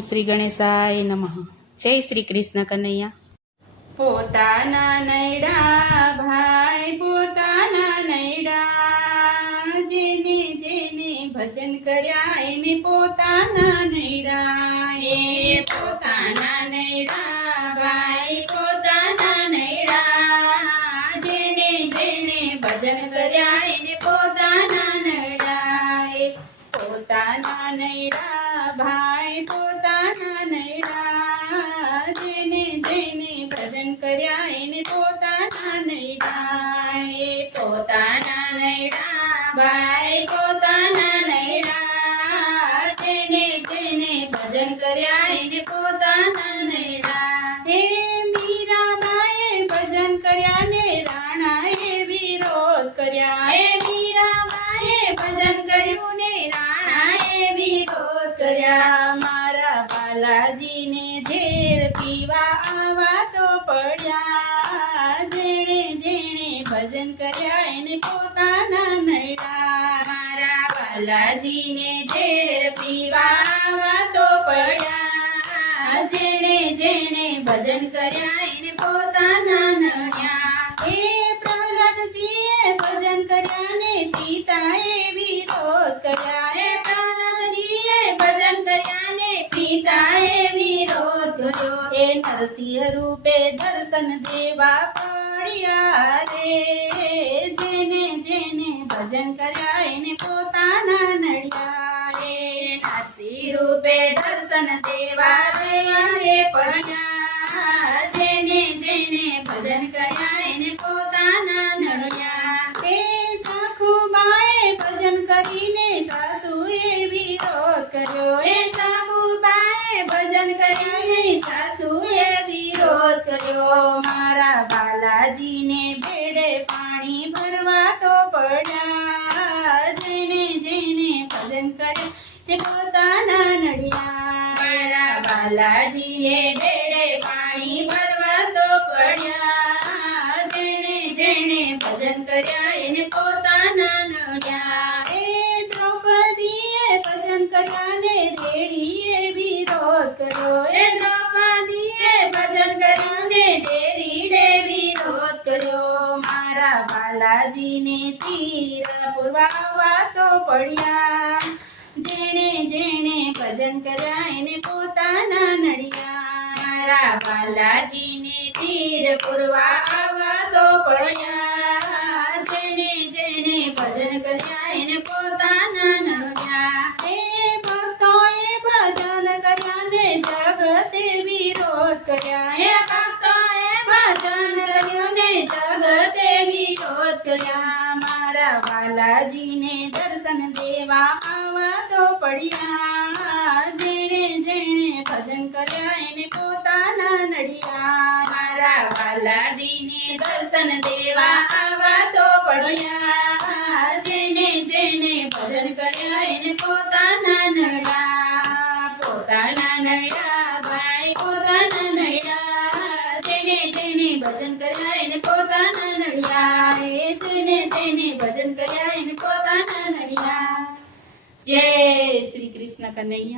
શ્રી ગણેશાય નમઃ. જય શ્રી કૃષ્ણ કનૈયા. પોતાના નૈડા ભાઈ પોતાના નૈડા, જેને જેને ભજન કર્યા એને પોતાના નૈડા. એ પોતાના નૈડા ભાઈ પોતાના નૈડા, જેને જેને ભજન કર્યા એને પોતાના નૈડા. એ પોતાના નૈડા ભાઈ પોતાના નૈડા, જેને જેને ભજન કર્યા એને પોતાના નૈડા. એ પોતાના નૈડા ભાઈ પોતાના નૈડા, જેને જેને ભજન કર્યા એને પોતાના નૈડા. હે મીરાબાઈએ ભજન કર્યા ને રાણાએ વિરોધ કર્યા. હે મીરાબાઈએ ભજન કર્યું ને રાણાએ વિરોધ કર્યા. મારા બાલાજીને ઝેર પીવા આવા તો પડ્યા, જેણે જેણે ભજન કર્યા એને પોતાના નૈડા. મારા બાલાજીને ઝેર પીવા આવા તો પડ્યા, જેણે જેણે ભજન કર્યા એને પોતાના નડ્યા. એ પ્રહલાદજીએ ભજન કર્યા ને પિતાએ વિરોધ કર્યા. એ પ્રહલાદજીએ ભજન કર્યા ને પિતાએ વિરોધ કર્યો. એ નરસિંહ રૂપે દર્શન દેવા પાડ્યા રે, જેને જેને ભજન કર્યા એને પોતાના નડ્યા. એ નરસિંહ રૂપે દર્શન દેવા રે પડ્યા, જેને જેને ભજન કર્યા એને પોતાના નડ્યા. એ સાખુબાએ ભજન કરીને સાસુએ વિરોધ કર્યો. એ સાખુબાએ ભજન કરીને સાસુએ વિરોધ કર્યો. મારા બાલાજીને બેડે પાણી ભરવા તો પડ્યા, જેને જેને ભજન કર્યા એ પોતાના નડ્યા. મારા બાલાજીએ બેડે પાણી ભરવા તો પડ્યા, જેને જેને ભજન કર્યા એને પોતાના નડ્યા. એ દ્રૌપદીએ ભજન કર્યા ને રેડીએ વિરોધ કર્યો. એ દ્રૌપદીએ ભજન કર્યા ને રેડીએ વિરોધ કર્યો. મારા બાલાજીને ચીરા પુરવા તો પડ્યા, જેણે જેણે ભજન કર્યા એને પોતાના નડ્યા. મારા બાલાજીને તીર પુરવા આવવા તો પડ્યા, જેણે જેણે ભજન કર્યા એને પોતાના નડ્યા. એ ભક્તોએ ભજન કર્યા ને જગતે વિરોધ કર્યા. એ ભક્તોએ ભજન કર્યું ને જગતે વિરોધ કર્યા. મારા બાલાજીને દર્શન દેવા આવવા તો પડ્યા, જેણે જેણે ભજન કર્યા એને પોતાના નડ્યા. મારા બાલાજીને દર્શન દેવા આવવા તો પડ્યા, જેણે જેણે ભજન કર્યા એને પોતાના નડ્યા. પોતાના નડ્યા ભાઈ પોતાના નડ્યા, જેણે જેણે ભજન કર્યા એને પોતાના નડ્યા. એ જેણે જેણે ભજન કર્યા એને પોતાના નડ્યા. જય શ્રી કૃષ્ણ કનૈયા.